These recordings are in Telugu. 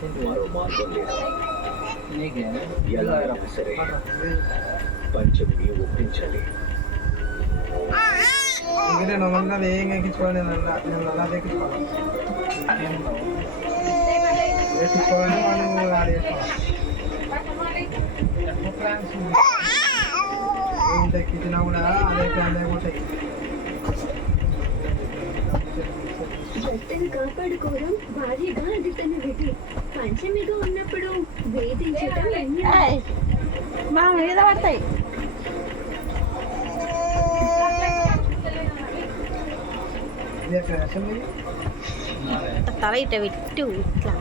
మరో మార్గం లేదు. నీకే ఎలా అయినా సరే పంచమిని ఒప్పించాలి. ఇంకనే నమ్మకం ఏం ఎక్కించుకోవాలి నేను అలా ఎక్కించుకోవాలి ఎక్కించుకోవాలి మనం ఆడేసుకోవాలి ప్లాన్స్ ఏంటి ఎక్కించినా కూడా అదే ప్లాన్ అయిపోతాయి. భర్తను కాపాడుకోవడం భార్యగా అది తన విధి. పంచమిగా ఉన్నప్పుడు వేధించడం మా మీద పడతాయి. ఇదే ఫ్యాషన్ ఇది. తల ఇట పెట్టు ఇట్లా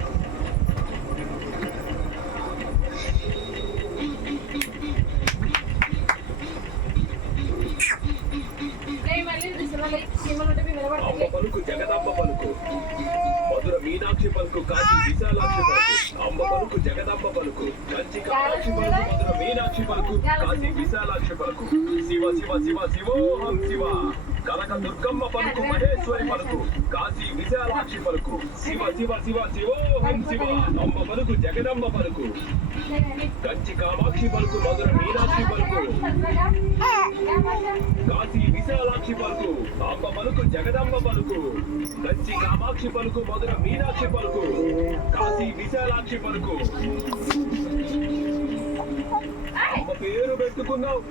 అమ్మ పలుకు జగదాంబ పలుకు, మధుర మీనాక్షి పలుకు, కాశీ విశాలాక్షి పలుకు. అమ్మ పలుకు జగదాంబ పలుకు, కంచి కామాక్షి పలుకు, మధుర మీనాక్షి పలుకు, కాశీ విశాలాక్షి పలుకు. శివ శివ శివ శివోహం శివ, కనక దుర్గమ్మ పలుకు, మహేశ్వరి పలుకు, కాశీ విశాలాక్షి పలుకు. శివ శివ శివ శివోహం శివ. అమ్మ పలుకు జగదంబ పలుకు, కంచి కామాక్షి పలుకు, మధుర మీనాక్షి పలుకు, కాశీ విశాలాక్షి పలుకు. అమ్మ పలుకు జగదంబ పలుకు, కంచి కామాక్షి పలుకు, మధుర మీనాక్షి పలుకు, కాశీ విశాలాక్షి పలుకు. అమ్మ పేరు పెట్టుకున్నావు.